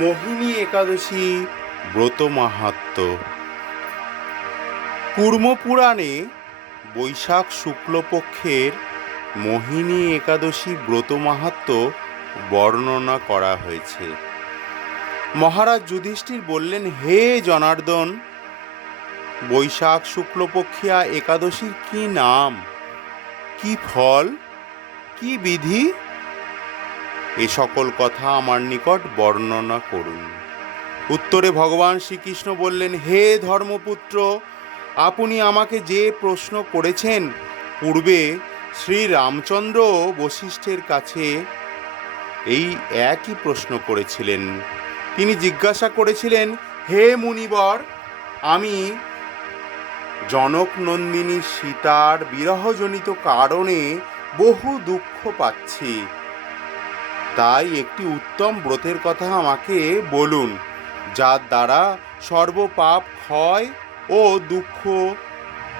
মোহিনী একাদশী ব্রত মাহাত্ম্য। কুর্ম পুরাণে বৈশাখ শুক্লপক্ষের মোহিনী একাদশী ব্রত মাহাত্ম্য বর্ণনা করা হয়েছে। মহারাজ যুধিষ্ঠির বললেন, হে জনার্দন, বৈশাখ শুক্লপক্ষিয়া একাদশীর কি নাম, কি ফল, কি বিধি, এ সকল কথা আমার নিকট বর্ণনা করুন। উত্তরে ভগবান শ্রীকৃষ্ণ বললেন, হে ধর্মপুত্র, আপনি আমাকে যে প্রশ্ন করেছেন, পূর্বে শ্রী রামচন্দ্র বশিষ্ঠের কাছে এই একই প্রশ্ন করেছিলেন। তিনি জিজ্ঞাসা করেছিলেন, হে মুনিবর, আমি জনক নন্দিনী সীতার বিরহজনিত কারণে বহু দুঃখ পাচ্ছি, তাই একটি উত্তম ব্রতের কথা আমাকে বলুন, যার দ্বারা সর্বপাপ ক্ষয় ও দুঃখ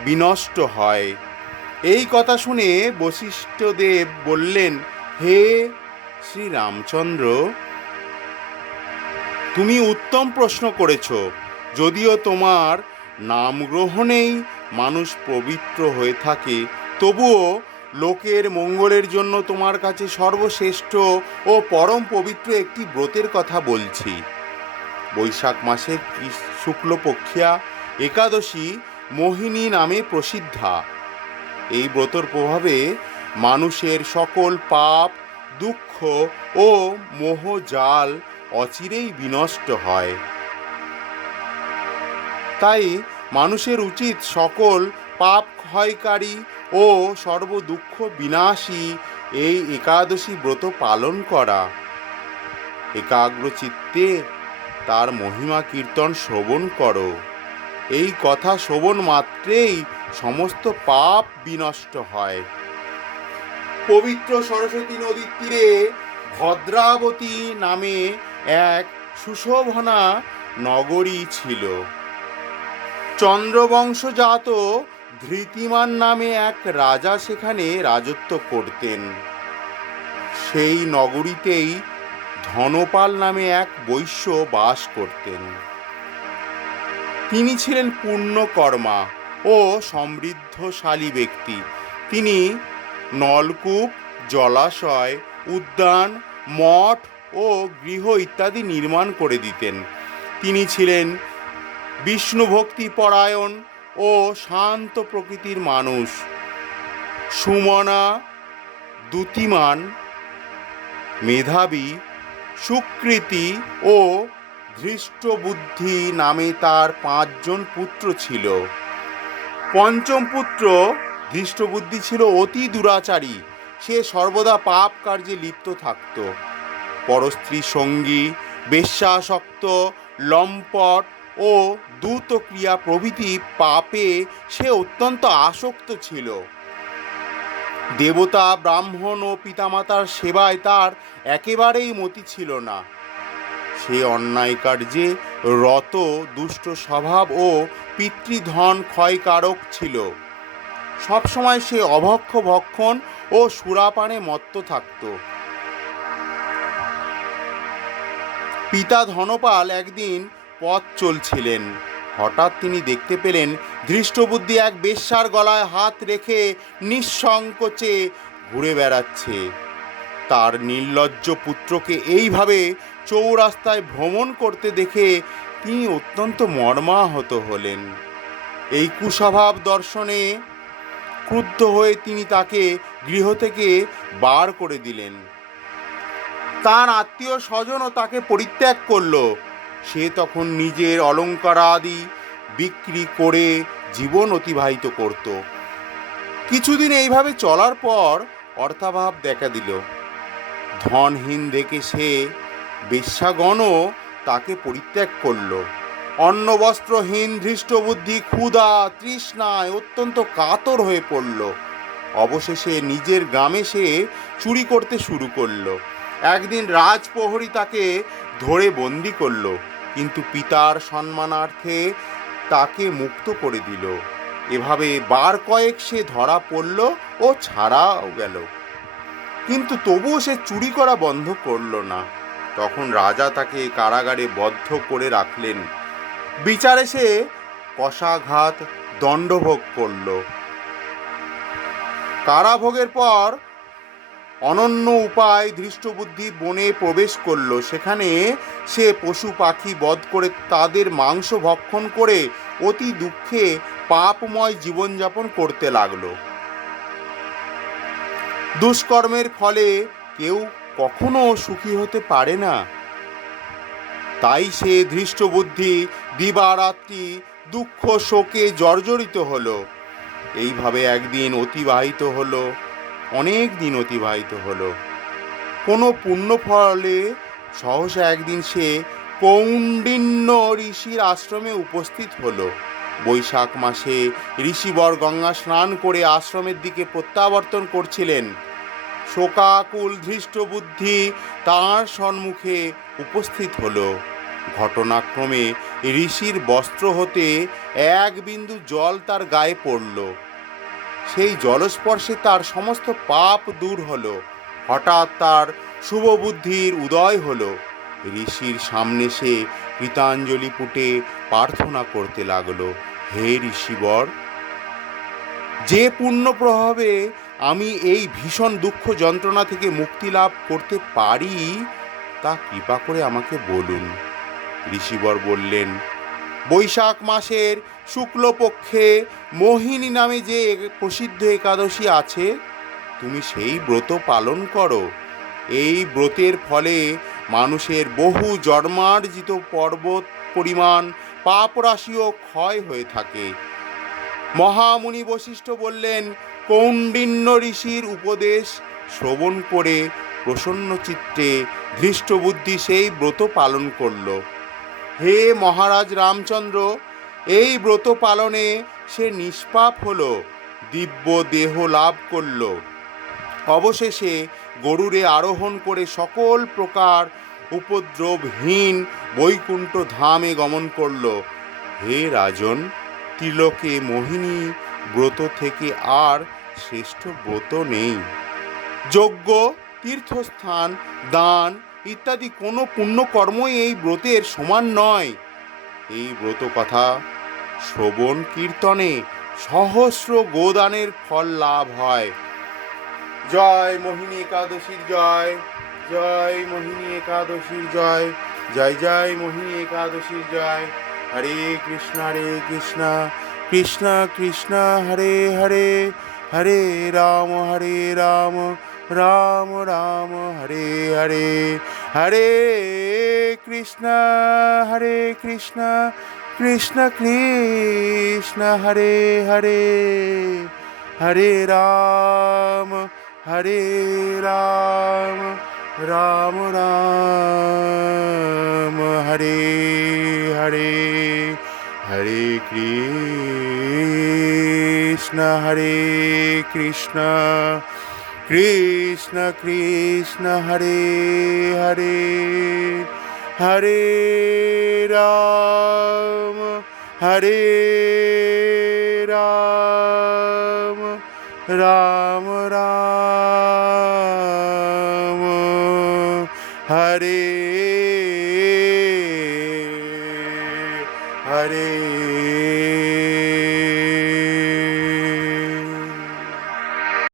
বিনষ্ট হয়। এই কথা শুনে বশিষ্ঠদেব বললেন, হে শ্রী রামচন্দ্র, তুমি উত্তম প্রশ্ন করেছ। যদিও তোমার নাম গ্রহণেই মানুষ পবিত্র হয়ে থাকে, তবুও লোকের মঙ্গলের জন্য তোমার কাছে সর্বশ্রেষ্ঠ ও পরম পবিত্র একটি ব্রতের কথা বলছি। বৈশাখ মাসের শুক্লপক্ষিয়া একাদশী মোহিনী নামে প্রসিদ্ধা। এই ব্রতর প্রভাবে মানুষের সকল পাপ, দুঃখ ও মোহজাল অচিরেই বিনষ্ট হয়। তাই মানুষের উচিত সকল পাপ ক্ষয়কারী ও সর্বদুঃখ বিনাশী এই একাদশী ব্রত পালন করা। একাগ্র চিত্তে তার মহিমা কীর্তন শ্রবণ করো। এই কথা শ্রবণ মাত্রেই সমস্ত পাপ বিনষ্ট হয়। পবিত্র সরস্বতী নদীর তীরে ভদ্রাবতী নামে এক সুশোভনা নগরী ছিল। চন্দ্রবংশজাত ধৃতিমান নামে এক রাজা সেখানে রাজত্ব করতেন। সেই নগরীতেই ধনপাল নামে এক বৈশ্য বাস করতেন। তিনি ছিলেন পুণ্যকর্মা ও সমৃদ্ধশালী ব্যক্তি। তিনি নলকূপ, জলাশয়, উদ্যান, মঠ ও গৃহ ইত্যাদি নির্মাণ করে দিতেন। তিনি ছিলেন বিষ্ণুভক্তি পরায়ণ ও শান্ত প্রকৃতির মানুষ। সুমনা, দ্যুতিমান, মেধাবী, সুকৃতি ও ধৃষ্টবুদ্ধি নামে তার 5 জন পুত্র ছিল। পঞ্চম পুত্র ধৃষ্টবুদ্ধি ছিল অতি দুরাচারী। সে সর্বদা পাপ কার্যে লিপ্ত থাকত। পরস্ত্রী সঙ্গী, বেশ্যাসক্ত, লম্পট ও দ্রুতক্রিয়া প্রভৃতি পাপে সে অত্যন্ত আসক্ত ছিল। দেবতা, ব্রাহ্মণ ও পিতামাতার সেবায় তার একেবারেই মতি ছিল না। সে অন্যায় কার্যে রত, দুষ্ট স্বভাব ও পিতৃধন ক্ষয়কারক ছিল। সবসময় সে অভক্ষ ভক্ষণ ও সুরাপানে মত্ত থাকত। পিতা ধনপাল একদিন পথ চলছিলেন। হঠাৎ তিনি দেখতে পেলেন ধৃষ্টবুদ্ধি এক বেশ্যার গলায় হাত রেখে নিঃসংকোচে ঘুরে বেড়াচ্ছে। তার নির্লজ্জ পুত্রকে এইভাবে চৌরাস্তায় ভ্রমণ করতে দেখে তিনি অত্যন্ত মর্মাহত হলেন। এই কুস্বভাব দর্শনে ক্রুদ্ধ হয়ে তিনি তাকে গৃহ থেকে বার করে দিলেন। তার আত্মীয় স্বজনও তাকে পরিত্যাগ করল। সে তখন নিজের অলঙ্কারাদি বিক্রি করে জীবন অতিবাহিত করত। কিছুদিন এইভাবে চলার পর অর্থাভাব দেখা দিল। ধনহীন দেখে সে বেশ্যাগণও তাকে পরিত্যাগ করল। অন্ন বস্ত্রহীন ধৃষ্টবুদ্ধি ক্ষুধা তৃষ্ণায় অত্যন্ত কাতর হয়ে পড়ল। অবশেষে নিজের গ্রামে সে চুরি করতে শুরু করল। একদিন রাজপ্রহরী তাকে ধরে বন্দি করল, কিন্তু পিতার সম্মানার্থে তাকে মুক্ত করে দিল। এভাবে বার কয়েক সে ধরা পড়ল ও ছাড়াও গেল, কিন্তু তবুও সে চুরি করা বন্ধ করল না। তখন রাজা তাকে কারাগারে বদ্ধ করে রাখলেন। বিচারে সে কষাঘাত দণ্ডভোগ করল। কারাভোগের পর অনন্য উপায় ধৃষ্টবুদ্ধি বনে প্রবেশ করল। সেখানে সে পশু পাখি বধ করে তাদের মাংস ভক্ষণ করে অতি দুঃখে পাপময় জীবনযাপন করতে লাগলো। দুষ্কর্মের ফলে কেউ কখনো সুখী হতে পারে না। তাই সে ধৃষ্টবুদ্ধি দিবারাত্রি দুঃখ শোকে জর্জরিত হলো। এইভাবে একদিন অতিবাহিত হলো, অনেক দিন অতিবাহিত হলো। কোনো পুণ্য ফলে সহসা একদিন সে কৌণ্ডিন্য ঋষির আশ্রমে উপস্থিত হলো। বৈশাখ মাসে ঋষিবর গঙ্গা স্নান করে আশ্রমের দিকে প্রত্যাবর্তন করছিলেন। শোকাকুল ধৃষ্টবুদ্ধি তাঁর সম্মুখে উপস্থিত হলো। ঘটনাক্রমে ঋষির বস্ত্র হতে এক বিন্দু জল তার গায়ে পড়ল। সেই জলস্পর্শে তার সমস্ত পাপ দূর হলো। হঠাৎ তার শুভ বুদ্ধির উদয় হলো। ঋষির সামনে সে কৃতাঞ্জলি পুটে প্রার্থনা করতে লাগলো, হে ঋষিবর, যে পুণ্য প্রভাবে আমি এই ভীষণ দুঃখ যন্ত্রণা থেকে মুক্তি লাভ করতে পারি তা কৃপা করে আমাকে বলুন। ঋষিবর বললেন, বৈশাখ মাসের শুক্লপক্ষে মোহিনী নামে যে প্রসিদ্ধ একাদশী আছে, তুমি সেই ব্রত পালন করো। এই ব্রতের ফলে মানুষের বহু জন্মার্জিত পর্বত পরিমাণ পাপরাশিও ক্ষয় হয়ে থাকে। মহামুনি বশিষ্ঠ বললেন, কৌণ্ডিন্য ঋষির উপদেশ শ্রবণ করে প্রসন্ন চিত্তে ধৃষ্টবুদ্ধি সেই ব্রত পালন করল। হে মহারাজ রামচন্দ্র, এই ব্রত পালনে সে নিষ্পাপ হল, দিব্য দেহ লাভ করল। অবশেষে গরুরে আরোহণ করে সকল প্রকার উপদ্রবহীন বৈকুণ্ঠ ধামে গমন করল। হে রাজন, ত্রিলোকে মোহিনী ব্রত থেকে আর শ্রেষ্ঠ ব্রত নেই। যজ্ঞ, তীর্থস্থান, দান ইত্যাদি কোনো পুণ্যকর্মই এই ব্রতের সমান নয়। এই ব্রত কথা শ্রবণ কীর্তনে সহস্র গোদানের ফল লাভ হয়। জয় মোহিনী একাদশীর জয়, জয় মোহিনী একাদশীর জয়, জয় জয় মোহিনী একাদশীর জয়। হরে কৃষ্ণ কৃষ্ণ কৃষ্ণ হরে হরে, হরে রাম রাম রাম হরে হরে, হরে কৃষ্ণ কৃষ্ণ কৃষ্ণ হরে হরে, হরে রাম রাম রাম হরে হরে, হরে কৃষ্ণ কৃষ্ণ কৃষ্ণ হরে হরে, হরে রাম রাম রাম হরে